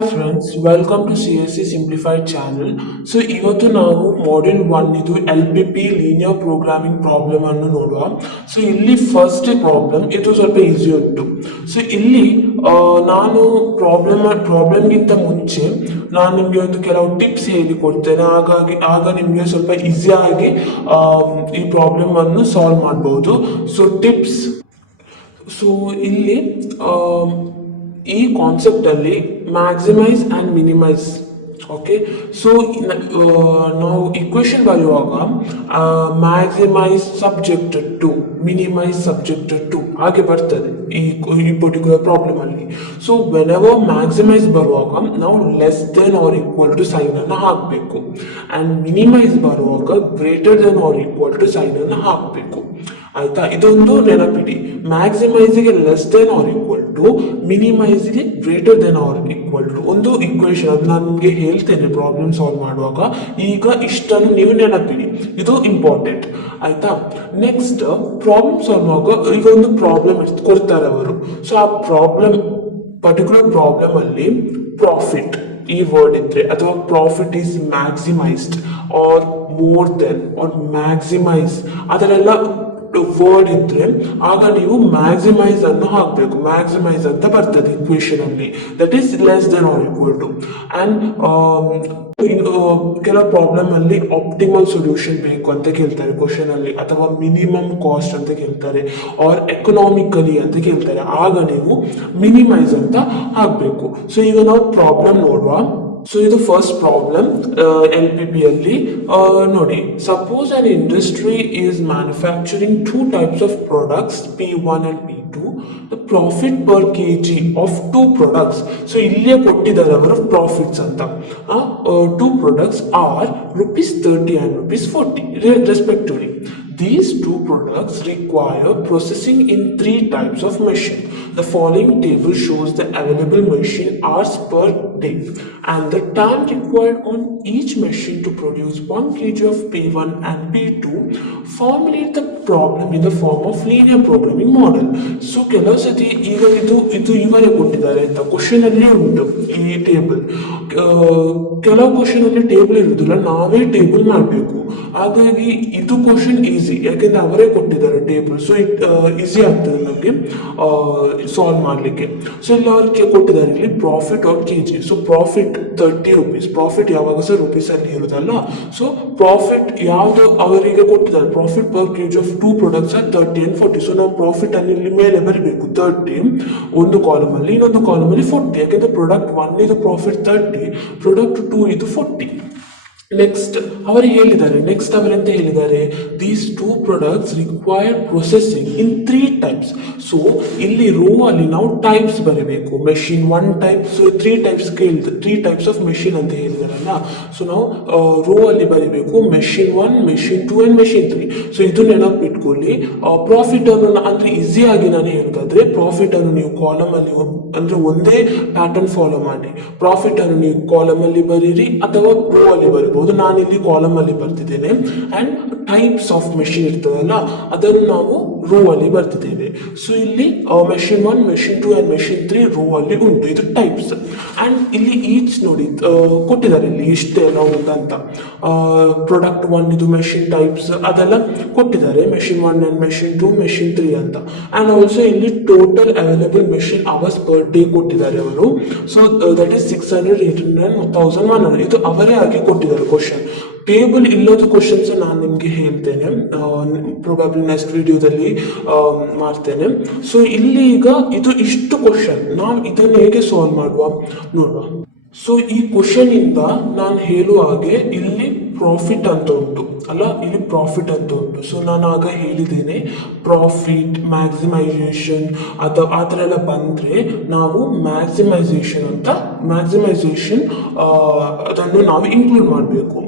Friends welcome to C S C simplified channel. So ಇವತ್ತು ನಾವು module 1 ಇದು L P P linear programming problem ಅನ್ನು ನೋಡುವ. So ಇಲ್ಲಿ ಫಸ್ಟ್ ಪ್ರಾಬ್ಲಮ್ ಇದು ಸ್ವಲ್ಪ ಈಸಿ ಉಂಟು. ಸೊ ಇಲ್ಲಿ ನಾನು ಪ್ರಾಬ್ಲಮ್ಗಿಂತ ಮುಂಚೆ ನಾನು ನಿಮಗೆ ಒಂದು ಕೆಲವು ಟಿಪ್ಸ್ ಹೇಳಿಕೊಡ್ತೇನೆ, ಆಗ ನಿಮಗೆ ಸ್ವಲ್ಪ ಈಸಿಯಾಗಿ ಈ ಪ್ರಾಬ್ಲಮ್ ಅನ್ನು ಸಾಲ್ವ್ ಮಾಡ್ಬೋದು. ಸೊ ಟಿಪ್ಸ್, ಸೊ ಇಲ್ಲಿ ಈ ಕಾನ್ಸೆಪ್ಟ್ ಅಲ್ಲಿ maximise and minimise. Okay, so ನಾವು ಇಕ್ವೇಶನ್ ಬರೆಯುವಾಗ maximise subjected to minimise subjected to ಹಾಗೆ ಬರ್ತದೆ ಈ ಪರ್ಟಿಕ್ಯುಲರ್ ಪ್ರಾಬ್ಲಮ್ ಅಲ್ಲಿ. ಸೊ ವೆನೆವರ್ ಮ್ಯಾಕ್ಸಿಮೈಸ್ ಬರುವಾಗ ನಾವು less than or equal to sign ಅನ್ನು ಹಾಕಬೇಕು, ಆ್ಯಂಡ್ ಮಿನಿಮೈಸ್ ಬರುವಾಗ greater than or equal to sign ಅನ್ನು ಹಾಕಬೇಕು. ಆಯ್ತಾ, ಇದೊಂದು ನೆನಪಿಡಿ. ಮ್ಯಾಕ್ಸಿಮೈಸ್ಗೆ less than or equal to, ಮಿನಿಮೈಸ್ಗೆ greater than or equal to ಒಂದು ಇಕ್ವೇಶನ್, ಅದು ನಾನು ನಿಮಗೆ ಹೇಳ್ತೇನೆ ಪ್ರಾಬ್ಲಮ್ ಸಾಲ್ವ್ ಮಾಡುವಾಗ. ಈಗ ಇಷ್ಟನ್ನು ನೀವು ನೆನಪಿಡಿ, ಇದು ಇಂಪಾರ್ಟೆಂಟ್. ಆಯ್ತಾ, ನೆಕ್ಸ್ಟ್ ಪ್ರಾಬ್ಲಮ್ ಸಾಲ್ವ್ ಮಾಡುವಾಗ ಈಗ ಒಂದು ಪ್ರಾಬ್ಲಮ್ ಕೊಡ್ತಾರೆ ಅವರು. ಸೊ ಆ ಪರ್ಟಿಕ್ಯುಲರ್ ಪ್ರಾಬ್ಲಮ್ ಅಲ್ಲಿ ಪ್ರಾಫಿಟ್ ಈ ವರ್ಡ್ ಇದ್ರೆ, ಅಥವಾ profit is maximised or more than or maximise ಅದರೆಲ್ಲ ವರ್ಡ್ ಇದ್ರೆ ಆಗ ನೀವು ಮ್ಯಾಕ್ಸಿಮೈಸ್ ಅನ್ನು ಹಾಕಬೇಕು. ಮ್ಯಾಕ್ಸಿಮೈಸ್ ಅಂತ ಬರ್ತದೆ ಇಕ್ವೇಶನ್ ಅಲ್ಲಿ, that is less than or equal to. And ಕೆಲವು ಪ್ರಾಬ್ಲಮ್ ಅಲ್ಲಿ ಆಪ್ಟಿಮಲ್ ಸೊಲ್ಯೂಷನ್ ಬೇಕು ಅಂತ ಕೇಳ್ತಾರೆ ಕ್ವಶನ್ ಅಲ್ಲಿ, ಅಥವಾ ಮಿನಿಮಮ್ ಕಾಸ್ಟ್ ಅಂತ ಕೇಳ್ತಾರೆ, ಆರ್ ಎಕನಾಮಿಕಲಿ ಅಂತ ಕೇಳ್ತಾರೆ. ಆಗ ನೀವು ಮಿನಿಮೈಸ್ ಅಂತ ಹಾಕಬೇಕು. ಸೊ ಈಗ ನಾವು ಪ್ರಾಬ್ಲಮ್ ನೋಡುವ. ಸೊ ಇದು first problem L P P ಅಲ್ಲಿ ನೋಡಿ. Suppose an industry is manufacturing 2 types of products P1 and P2. The profit per kg of 2 products. So ಇಲ್ಲೇ ಕೊಟ್ಟಿದ್ದಾರೆ ಅವರು ಪ್ರಾಫಿಟ್ಸ್ ಅಂತ. 2 products R ₹30 and ₹40 respectively. These 2 products require processing in 3 types of machine. The following table shows the available machine hours per day and the time required on each machine to produce 1 kg of P1 and P2. Formulate the problem in the form of linear programming model. So ಕೆಲವು ಸತಿ ಈಗ ಇದು ಇವರೇ ಕೊಟ್ಟಿದ್ದಾರೆ ಅಂತ question ಅಲ್ಲಿ ಉಂಟು ಈ ಟೇಬಲ್. ಕೆಲವು ಕ್ವಶನ್ ಅಲ್ಲಿ ಟೇಬಲ್ ಇರುವುದಿಲ್ಲ, ನಾವೇ ಟೇಬಲ್ ಮಾಡಬೇಕು. ಹಾಗಾಗಿ ಇದು ಕ್ವಶನ್ ಈಸಿ, ಯಾಕೆಂದ್ರೆ ಅವರೇ ಕೊಟ್ಟಿದ್ದಾರೆ ಟೇಬಲ್. ಸೊ ಈಸಿ ಆಗ್ತದೆ ನಮಗೆ ಸಾಲ್ವ್ ಮಾಡಲಿಕ್ಕೆ. ಸೊ ಇಲ್ಲಿ ಅವ್ರಿಗೆ ಕೊಟ್ಟಿದ್ದಾರೆ ಇಲ್ಲಿ profit or K G. So profit ₹30. Profit ಯಾವಾಗ ಸಹ ರುಪೀಸ್ ಅಲ್ಲಿ ಇರುತ್ತಲ್ಲ. ಸೊ ಪ್ರಾಫಿಟ್ ಯಾವುದು ಅವರಿಗೆ ಕೊಟ್ಟಿದ್ದಾರೆ, profit per KG of 2 products are 30 and 40. So ನಾವು ಪ್ರಾಫಿಟ್ ಅನ್ನು ಇಲ್ಲಿ ಮೇಲೆ ಬರಬೇಕು 30 ಒಂದು ಕಾಲಮ್ ಅಲ್ಲಿ, ಇನ್ನೊಂದು ಕಾಲಮ್ ಅಲ್ಲಿ 40, ಯಾಕೆಂದ್ರೆ ಪ್ರಾಡಕ್ಟ್ 1 ಇದು ಪ್ರಾಫಿಟ್ 30, ಪ್ರಾಡಕ್ಟ್ 2 ಇದು 40. ನೆಕ್ಸ್ಟ್ ಅವರು ಅವರೆಂತ ಹೇಳಿದ್ದಾರೆ, these 2 products require processing in 3 types. So ಇಲ್ಲಿ ರೋ ಅಲ್ಲಿ ನಾವು ಟೈಪ್ಸ್ ಬರಬೇಕು. Machine 1 type, so 3 types of machine ಅಂತ ಹೇಳಿದಾರಲ್ಲ. ಸೊ ನಾವು ರೋ ಅಲ್ಲಿ ಬರಬೇಕು machine 1, machine 2 and machine 3. So ಇದು ನೆನಪಿಟ್ಕೊಳ್ಳಿ. ಪ್ರಾಫಿಟ್ ಅನ್ನು ಅಂದ್ರೆ ಈಸಿಯಾಗಿ ನಾನು ಹೇಳೋದಾದ್ರೆ, ಪ್ರಾಫಿಟ್ ಅನ್ನು ನೀವು ಕಾಲಮ್ ಅಲ್ಲಿ ಅಂದ್ರೆ ಒಂದೇ ಪ್ಯಾಟರ್ನ್ ಫಾಲೋ ಮಾಡಿ. ಪ್ರಾಫಿಟ್ ಅನ್ನು ನೀವು ಕಾಲಮ್ ಅಲ್ಲಿ ಬರೀರಿ ಅಥವಾ ರೋ ಅಲ್ಲಿ ಬರೀಬಹುದು. ನಾನು ಇಲ್ಲಿ ಕಾಲಮ್ ಅಲ್ಲಿ ಬರ್ತಿದ್ದೇನೆ. ಅಂಡ್ ಟೈಪ್ಸ್ ಆಫ್ ಮೆಷಿನ್ ಇರ್ತದಲ್ಲ, ಅದನ್ನು ನಾವು ರೋ ಅಲ್ಲಿ ಬರ್ತಿದ್ದೇವೆ. ಸೊ ಇಲ್ಲಿ machine 1, machine 2 and machine 3 row ಅಲ್ಲಿ ಉಂಟು, ಇದು ಟೈಪ್ಸ್. ಅಂಡ್ ಇಲ್ಲಿ ಈಚ್ ನೋಡಿ ಕೊಟ್ಟಿದ್ದಾರೆ ಇಲ್ಲಿ ಇಷ್ಟೆಲ್ಲ ಅಂತ. ಪ್ರಾಡಕ್ಟ್ 1 ಇದು ಮೆಷಿನ್ ಟೈಪ್ಸ್ ಅದೆಲ್ಲ ಕೊಟ್ಟಿದ್ದಾರೆ, ಮೆಷಿನ್ 1 ಅಂಡ್ ಮೆಷಿನ್ 2, ಮೆಷಿನ್ 3 ಅಂತ. ಅಂಡ್ ಆಲ್ಸೋ ಇಲ್ಲಿ total available machine hours per day ಕೊಟ್ಟಿದ್ದಾರೆ ಅವರು. So that is 600, 800, 1100. ಇದು ಅವರೇ ಆಗಿ ಕೊಟ್ಟಿದ್ದಾರೆ ಕ್ವಶನ್. ಟೇಬಲ್ ಇಲ್ಲದ ಕ್ವಶನ್ಸ್ ನಾನು ನಿಮಗೆ ಹೇಳ್ತೇನೆ, ಪ್ರೊಬಾಬ್ಲಿ ನೆಕ್ಸ್ಟ್ ವಿಡಿಯೋದಲ್ಲಿ ಮಾಡ್ತೇನೆ. ಸೊ ಇಲ್ಲಿ ಈಗ ಇದು ಇಷ್ಟು ಕ್ವಶನ್, ನಾವು ಇದನ್ನು ಹೇಗೆ ಸಾಲ್ವ್ ಮಾಡುವ ನೋಡುವ. ಸೊ ಈ ಕ್ವಶನ್ ಇಂದ ನಾನು ಹೇಳುವ ಹಾಗೆ ಇಲ್ಲಿ ಪ್ರಾಫಿಟ್ ಅಂತ ಉಂಟು ಅಲ್ಲ, ಇಲ್ಲಿ ಪ್ರಾಫಿಟ್ ಅಂತ ಉಂಟು. ಸೊ ನಾನು ಆಗ ಹೇಳಿದ್ದೇನೆ ಪ್ರಾಫಿಟ್ ಮ್ಯಾಕ್ಸಿಮೈಸೇಷನ್ ಅಥವಾ ಆ ಥರ ಎಲ್ಲ ಬಂದರೆ ನಾವು ಮ್ಯಾಕ್ಸಿಮೈಸೇಷನ್ ಅದನ್ನು ನಾವು ಇನ್ಕ್ಲೂಡ್ ಮಾಡಬೇಕು.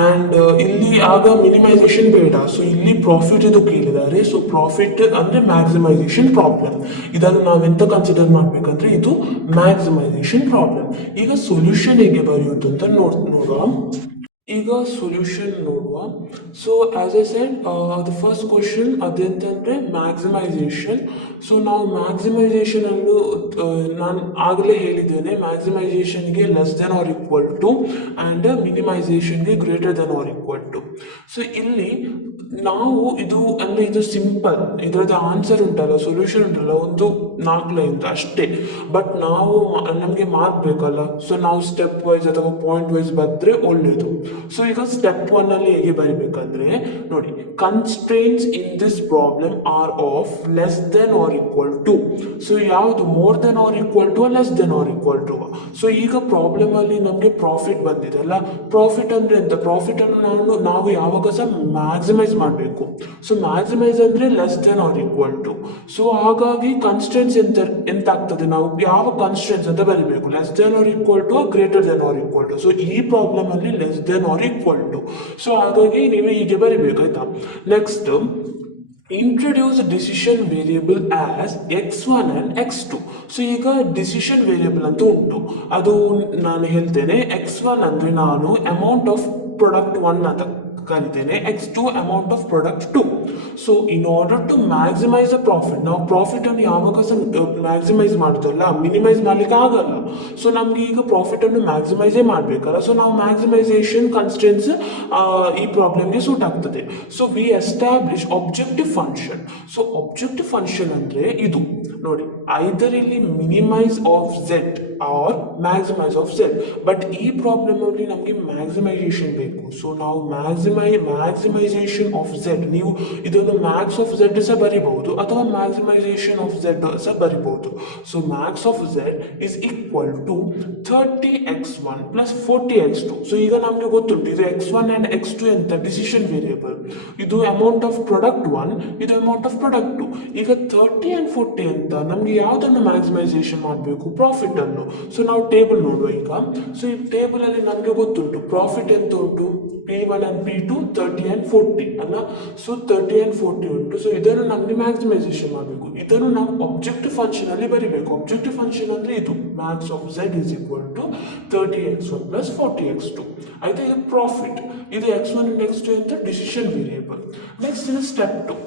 ಆ್ಯಂಡ್ ಇಲ್ಲಿ ಆಗ ಮಿನಿಮೈಸೇಷನ್ ಬೇಡ. ಸೊ ಇಲ್ಲಿ ಪ್ರಾಫಿಟ್ ಇದು ಕೇಳಿದ್ದಾರೆ. ಸೊ ಪ್ರಾಫಿಟ್ ಅಂದರೆ ಮ್ಯಾಕ್ಸಿಮೈಸೇಷನ್ ಪ್ರಾಬ್ಲಮ್. ಇದನ್ನು ನಾವೆಂತ ಕನ್ಸಿಡರ್ ಮಾಡಬೇಕಂದ್ರೆ ಇದು ಮ್ಯಾಕ್ಸಿಮೈಸೇಷನ್ ಪ್ರಾಬ್ಲಮ್. ಈಗ ಸೊಲ್ಯೂಷನ್ ಹೇಗೆ ಬರೆಯುವುದು ಅಂತ ನೋಡುವ. ಈಗ ಸೊಲ್ಯೂಷನ್ ನೋಡುವ. So as I said the first question ಅದೆಂತಂದರೆ ಮ್ಯಾಕ್ಸಿಮೈಸೇಷನ್. ಸೊ ನಾವು ಮ್ಯಾಕ್ಸಿಮೈಸೇಷನ್ ಅನ್ನು ನಾನು ಆಗಲೇ ಹೇಳಿದ್ದೇನೆ, ಮ್ಯಾಕ್ಸಿಮೈಸೇಷನ್ಗೆ less than or equal to and ಮಿನಿಮೈಸೇಷನ್ಗೆ greater than or equal to. So ಇಲ್ಲಿ ನಾವು ಇದು ಅಂದರೆ ಇದು ಸಿಂಪಲ್, ಇದರದ್ದು ಆನ್ಸರ್ ಉಂಟಲ್ಲ, ಸೊಲ್ಯೂಷನ್ ಉಂಟಲ್ಲ, ಒಂದು 4 ಲೈನ್ ಅಷ್ಟೇ. ಬಟ್ ನಾವು ನಮಗೆ ಮಾರ್ಕ್ ಬೇಕಲ್ಲ, ಸೊ ನಾವು ಸ್ಟೆಪ್ ವೈಸ್ ಅಥವಾ ಪಾಯಿಂಟ್ ವೈಸ್ ಬರೆದ್ರೆ ಒಳ್ಳೆಯದು. ಸೊ ಈಗ ಸ್ಟೆಪ್ 1 ಅಲ್ಲಿ ಹೇಗೆ ಬರಿಬೇಕಂದ್ರೆ ನೋಡಿ, constraints in this problem are of less than or equal to. So ಯಾವುದು more than or equal to less than or equal to. So ಈಗ ಪ್ರಾಬ್ಲಮ್ ಅಲ್ಲಿ ನಮಗೆ ಪ್ರಾಫಿಟ್ ಬಂದಿದೆ ಅಲ್ಲ, ಪ್ರಾಫಿಟ್ ಅಂದ್ರೆ ಎಂತ, ಪ್ರಾಫಿಟ್ ಅನ್ನು ನಾವು ಯಾವಾಗ ಸಹ ಮ್ಯಾಕ್ಸಿಮೈಸ್ ಮಾಡಬೇಕು. ಸೊ ಮ್ಯಾಕ್ಸಿಮೈಸ್ ಅಂದ್ರೆ less than or equal to. So ಹಾಗಾಗಿ ಕನ್ಸ್ಟೆನ್ಸ್ ಎಂತ ಆಗ್ತದೆ, ನಾವು ಯಾವ ಕನ್ಸ್ಟೆನ್ಸ್ ಅಂತ ಬರೀಬೇಕು, less than or equal to greater than or equal to. So ಈ ಪ್ರಾಬ್ಲಮ್ ಅಲ್ಲಿ less than or equal to. So ಹಾಗಾಗಿ ನೀವು ಹೀಗೆ ಬರಿಬೇಕು ಆಯ್ತಾ. Next, introduce decision variable as x1 and x2. So ಈಗ ಡಿಸಿಷನ್ ವೇರಿಯಬಲ್ ಅಂತ ಉಂಟು, ಅದು ನಾನು ಹೇಳ್ತೇನೆ. x1 ಅಂದರೆ ನಾನು ಅಮೌಂಟ್ ಆಫ್ ಪ್ರಾಡಕ್ಟ್ 1 ಅಂತ ಕರಿತೇನೆ, x2 amount of product 2. So in order to maximise the profit, ನಾವು ಪ್ರಾಫಿಟ್ ಅನ್ನು ಯಾವಾಗ ಸಹ ಮ್ಯಾಕ್ಸಿಮೈಸ್ ಮಾಡ್ತಲ್ಲ, ಮಿನಿಮೈಸ್ ಮಾಡ್ಲಿಕ್ಕೆ ಆಗಲ್ಲ. ಸೊ ನಮ್ಗೆ ಈಗ ಪ್ರಾಫಿಟ್ ಅನ್ನು ಮ್ಯಾಕ್ಸಿಮೈಸೇ ಮಾಡಬೇಕಲ್ಲ, ಸೊ ನಾವು ಮ್ಯಾಕ್ಸಿಮೈಸೇಷನ್ ಕನ್ಸ್ಟೆನ್ಸ್ ಈ ಪ್ರಾಬ್ಲಮ್ಗೆ ಸೂಟ್ ಆಗ್ತದೆ. So we establish objective function. So objective function ಅಂದ್ರೆ ಇದು ನೋಡಿ, ಐದರ್ ಇಲ್ಲಿ minimise of Z or maximise of Z. But ಈ ಪ್ರಾಬ್ಲಮ್ ಅಲ್ಲಿ ನಮಗೆ ಮ್ಯಾಕ್ಸಿಮೈಸೇಷನ್ ಬೇಕು. ಸೊ ನಾವು ಮ್ಯಾಕ್ಸಿಮೈಸೇಷನ್ ಆಫ್ ಝೆಡ್, ನೀವು ಇದನ್ನು ಮ್ಯಾಕ್ಸ್ ಆಫ್ ಝೆಡ್ ಸಹ ಬರಿಬಹುದು ಅಥವಾ ಮ್ಯಾಕ್ಸಿಮೈಸೇಷನ್ ಆಫ್ ಝೆಡ್ ಸಹ ಬರಿಬಹುದು. So max of Z is equal to 30x1 plus 40x2. So ಈಗ ನಮಗೆ ಗೊತ್ತುಂಟು ಇದು x1 ಆ್ಯಂಡ್ x2 ಅಂತ ಡಿಸಿಷನ್ ವೇರಿಯಬಲ್, ಇದು ಅಮೌಂಟ್ ಆಫ್ ಪ್ರಾಡಕ್ಟ್ 1, ಇದು ಅಮೌಂಟ್ ಆಫ್ ಪ್ರಾಡಕ್ಟ್ 2. ಈಗ 30 ಆ್ಯಂಡ್ 40 ಅಂತ ನಮಗೆ ಯಾವುದನ್ನು ಮ್ಯಾಕ್ಸಿಮೈಸೇಷನ್ ಮಾಡಬೇಕು, ಪ್ರಾಫಿಟ್ ಅನ್ನು. ಸೊ ನಾವು ಟೇಬಲ್ ನೋಡುವ ಈಗ. ಸೊ ಈ ಟೇಬಲ್ ಅಲ್ಲಿ ನಮಗೆ ಗೊತ್ತುಂಟು ಪ್ರಾಫಿಟ್ ಎಂತ ಉಂಟು, P1 and P2 30 and 40 ಅಲ್ಲ. ಸೊ 30 and 40 ಉಂಟು. ಸೊ ಇದನ್ನು ನಮಗೆ ಮ್ಯಾಕ್ಸಿಮೈಸೇಷನ್ ಮಾಡಬೇಕು, ಇದನ್ನು ನಾವು ಆಬ್ಜೆಕ್ಟಿವ್ ಫಂಕ್ಷನ್ ಅಲ್ಲಿ ಬರಿಬೇಕು. ಆಬ್ಜೆಕ್ಟಿವ್ ಫಂಕ್ಷನ್ ಅಂದ್ರೆ ಇದು max of Z is equal to 30x1 plus 40x2 ಆಯ್ತಾ. ಇದು ಪ್ರಾಫಿಟ್, ಇದು x1 and x2 ಅಂತ ಡಿಸಿಷನ್ ವೇರಿಯಬಲ್. ನೆಕ್ಸ್ಟ್ ಇದು ಸ್ಟೆಪ್ 2.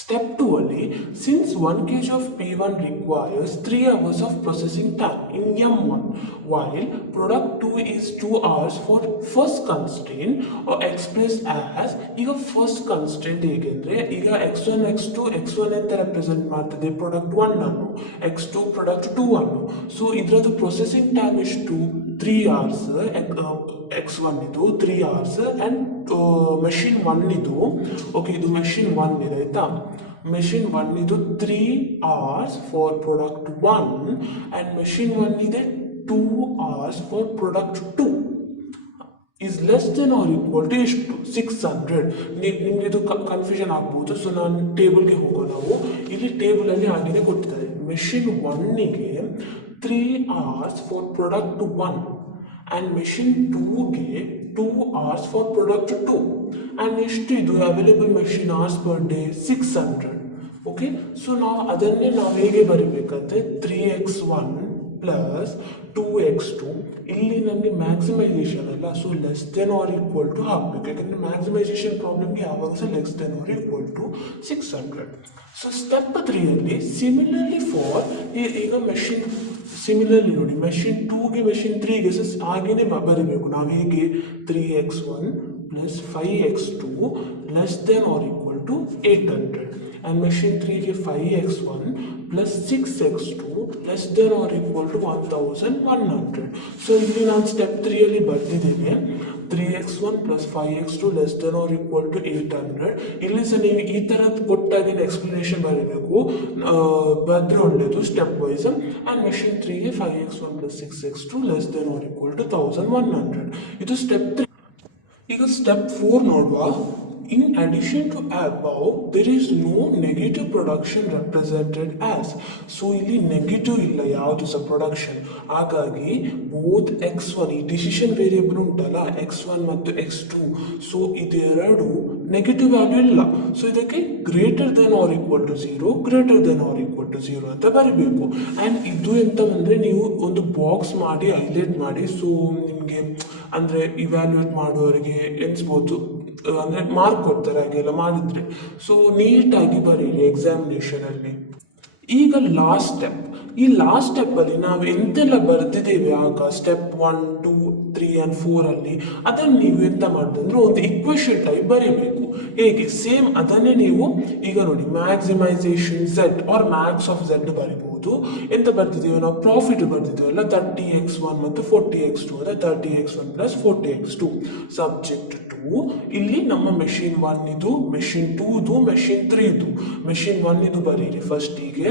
Step 2 ಅಲ್ಲಿ, since 1 kg of P1 requires 3 hours of processing time in M1, while product 2 is 2 hours for first constraint or expressed as, ಈಗ first constraint ಹೇಗೆಂದ್ರೆ, ಈಗ x1 x1 ಅಂತ represent ಮಾಡ್ತದೆ product 1 ಅನ್ನು, x2 product 2 ಅನ್ನು. So ಇದರದ್ದು processing time ಎಷ್ಟು, 3 hours. x1 ಇದು 3 hours and machine 1 ಇದು, ಓಕೆ ಇದು ಮೆಷಿನ್ 1 ಇದೆ ಆಯ್ತಾ. ಮೆಷಿನ್ 1 ಇದು 3 hours for product 1 and machine 1 ಇದೆ 2 hours for product 2 is less than or equal to ಎಷ್ಟು, 600. ನಿಮ್ಗೆ ಇದು ಕನ್ಫ್ಯೂಷನ್ ಆಗ್ಬೋದು. ಸೊ ನಾನು ಟೇಬಲ್ಗೆ ಹೋಗೋ, ನಾವು ಇಲ್ಲಿ ಟೇಬಲಲ್ಲಿ ಹಾಗೆಯೇ ಕೊಟ್ಟಿದ್ದಾರೆ. ಮೆಷಿನ್ 1ಗೆ 3 hours for product 1 and machine 2ಗೆ 2 hours ಫಾರ್ ಪ್ರಾಡಕ್ಟ್ 2 ಆ್ಯಂಡ್ ಎಷ್ಟು ಇದು available machine hours per day 600. Okay, so ಅದನ್ನೇ ನಾವು ಹೇಗೆ ಬರೀಬೇಕಂದ್ರೆ 3x1 ಪ್ಲಸ್ 2x2. ಇಲ್ಲಿ ನಮಗೆ ಮ್ಯಾಕ್ಸಿಮೈಸೇಷನ್ ಅಲ್ಲ, so less than or equal to ಹಾಕಬೇಕು, ಯಾಕಂದರೆ ಮ್ಯಾಕ್ಸಿಮೈಸೇಷನ್ ಪ್ರಾಬ್ಲಮ್ಗೆ ಯಾವಾಗ ಸಹ less than or equal to 600. So step 3 ಅಲ್ಲಿ ಸಿಮಿಲರ್ಲಿ ಫಾರ್, ಈಗ ಮೆಷಿನ್ ಸಿಮಿಲರ್ಲಿ ನೋಡಿ, ಮೆಷಿನ್ 2ಗೆ ಮೆಷಿನ್ 3ಗೆ ಸಹ ಹಾಗೇನೆ ಬರೀಬೇಕು ನಾವು. ಹೇಗೆ 3x1 plus 5x2 less than or equal to 800 and machine 3ಗೆ 5x1 plus 6x2 less than or equal to 1100. So ಇಲ್ಲಿ ನಾನು ಸ್ಟೆಪ್ 3 ಅಲ್ಲಿ ಬರೆದಿದ್ದೇನೆ 3x1 plus 5x2 less than or equal to 800. ಇಲ್ಲಿ ಸಹ ನೀವು ಈ ಥರದ್ದು ಕೊಟ್ಟಾಗಿನ ಎಕ್ಸ್ಪ್ಲನೇಷನ್ ಬರೀಬೇಕು, ಬರೆದ್ರೆ ಒಳ್ಳೆಯದು ಸ್ಟೆಪ್ ವೈಸ್. ಆ್ಯಂಡ್ ಮೆಷಿನ್ 3ಗೆ 5x1 plus 6x2 less than or equal to 1100. ಇದು ಸ್ಟೆಪ್ 3. ಈಗ ಸ್ಟೆಪ್ 4 ನೋಡುವ. In addition to above, there is no negative production represented as. So ಇಲ್ಲಿ ನೆಗೆಟಿವ್ ಇಲ್ಲ ಯಾವುದು ಸಹ ಪ್ರೊಡಕ್ಷನ್, ಹಾಗಾಗಿ ಬೋತ್ x1 ಈ ಡಿಸಿಷನ್ ವೇರಿಯಬಲ್ ಉಂಟಲ್ಲ x1 ಮತ್ತು x2, ಸೊ ಇದೆರಡು ನೆಗೆಟಿವ್ ವ್ಯಾಲ್ಯೂ ಇಲ್ಲ. ಸೊ ಇದಕ್ಕೆ greater than or equal to 0, greater than or equal to 0 ಅಂತ ಬರಿಬೇಕು. ಆ್ಯಂಡ್ ಇದು ಎಂತ ಅಂದರೆ ನೀವು ಒಂದು ಬಾಕ್ಸ್ ಮಾಡಿ ಹೈಲೈಟ್ ಮಾಡಿ, ಸೊ ನಿಮಗೆ ಅಂದರೆ ಇವ್ಯಾಲ್ಯೂಯೇಟ್ ಮಾಡುವವರಿಗೆ ಎನ್ಸ್ಬೋದು, ಅಂದರೆ ಮಾರ್ಕ್ ಕೊಡ್ತಾರೆ ಹಾಗೆಲ್ಲ ಮಾಡಿದರೆ. ಸೊ ನೀಟಾಗಿ ಬರೀರಿ ಎಕ್ಸಾಮಿನೇಷನಲ್ಲಿ. ಈಗ ಲಾಸ್ಟ್ ಸ್ಟೆಪ್. ಈ ಲಾಸ್ಟ್ ಸ್ಟೆಪ್ಪಲ್ಲಿ ನಾವು ಎಂತೆಲ್ಲ ಬರೆದಿದ್ದೇವೆ ಆಗ ಸ್ಟೆಪ್ 1, 2, 3 ಆ್ಯಂಡ್ 4ಅಲ್ಲಿ, ಅದನ್ನು ನೀವು ಎಂತ ಮಾಡಿದ್ರೆ ಒಂದು ಇಕ್ವೇಷನ್ ಟೈಪ್ ಬರೀಬೇಕು. ಹೇಗೆ ಸೇಮ್ ಅದನ್ನೇ ನೀವು ಈಗ ನೋಡಿ maximisation Z or max of Z ಬರಿಬಹುದು. ಎಂತ ಬರ್ತಿದ್ದೀವಿ ನಾವು, ಪ್ರಾಫಿಟ್ ಬರ್ತಿದ್ದೀವಲ್ಲ 30x1 ಮತ್ತು 40x2, ಅಂದರೆ 30x1 plus 40x2 subject to ಇಲ್ಲಿ ನಮ್ಮ ಮೆಷಿನ್ 1 ಇದು, ಮೆಷಿನ್ 2ದು, ಮೆಷಿನ್ 3ದು. ಮೆಷಿನ್ 1 ಇದು ಬರೀರಿ ಫಸ್ಟಿಗೆ,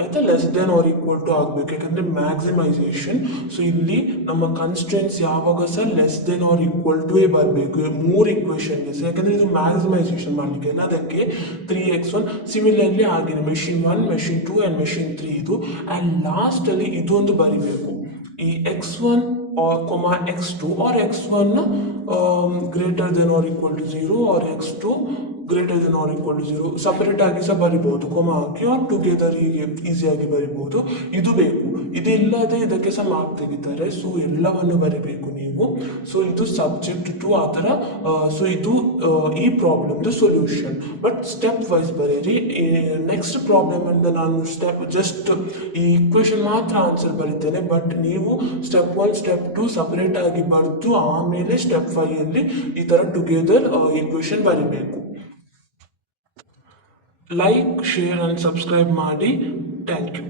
ಆಯ್ತಾ, less than or equal to ಆಗಬೇಕು, ಯಾಕಂದರೆ ಮ್ಯಾಕ್ಸಿಮೈಸೇಷನ್. ಸೊ ಇಲ್ಲಿ ನಮ್ಮ ಕನ್ಸ್ಟೆಂಟ್ಸ್ ಯಾವಾಗ ಸಹ less than or equal to ಬರಬೇಕು 3 ಇಕ್ವೇಷನ್ಗೆ ಸಹ, ಯಾಕಂದರೆ ಇದು ಮ್ಯಾಕ್ಸಿಮೈಸೇಷನ್ ಮಾಡಲಿಕ್ಕೆ. ಅದಕ್ಕೆ 3x1 ಸಿಮಿಲರ್ಲಿ ಆಗಿದೆ ಮೆಷಿನ್ 1, ಮೆಷಿನ್ 2 ಆ್ಯಂಡ್ ಮೆಷಿನ್ 3 ಇದು. ಆ್ಯಂಡ್ ಲಾಸ್ಟಲ್ಲಿ ಇದೊಂದು ಬರಿಬೇಕು, ಈ x1 x2 or x1 greater than or equal to 0 or x2 greater than or equal to 0 separate ಆಗಿ ಸಹ ಬರಿಬಹುದು, ಕೊಮ ಹಾಕಿ ಆರ್ ಟುಗೆದರ್ ಹೀಗೆ ಈಸಿಯಾಗಿ ಬರಿಬಹುದು. ಇದು ಬೇಕು, ಇದಿಲ್ಲದೆ ಇದಕ್ಕೆ ಸಹ ಮಾರ್ಕ್ ತೆಗಿತಾರೆ. ಸೊ ಎಲ್ಲವನ್ನು ಬರಿಬೇಕು ನೀವು. ಸೊ ಇದು ಸಬ್ಜೆಕ್ಟ್ ಟು ಆ ಥರ. ಸೊ ಇದು ಈ ಪ್ರಾಬ್ಲಮ್ದು ಸೊಲ್ಯೂಷನ್. ಬಟ್ ಸ್ಟೆಪ್ ವೈಸ್ ಬರೀರಿ. ನೆಕ್ಸ್ಟ್ ಪ್ರಾಬ್ಲಮ್ ಇಂದ ನಾನು ಜಸ್ಟ್ ಈ ಇಕ್ವೇಷನ್ ಮಾತ್ರ ಆನ್ಸರ್ ಬರೀತೇನೆ, ಬಟ್ ನೀವು ಸ್ಟೆಪ್ 1 ಸ್ಟೆಪ್ 2 ಸಪರೇಟ್ ಆಗಿ ಬರೆದು ಆಮೇಲೆ ಸ್ಟೆಪ್ 5ಅಲ್ಲಿ ಈ ಥರ ಟುಗೆದರ್ ಇಕ್ವೇಷನ್ ಬರಿಬೇಕು. ಲೈಕ್, ಶೇರ್ ಆ್ಯಂಡ್ ಸಬ್ಸ್ಕ್ರೈಬ್ ಮಾಡಿ. Thank you.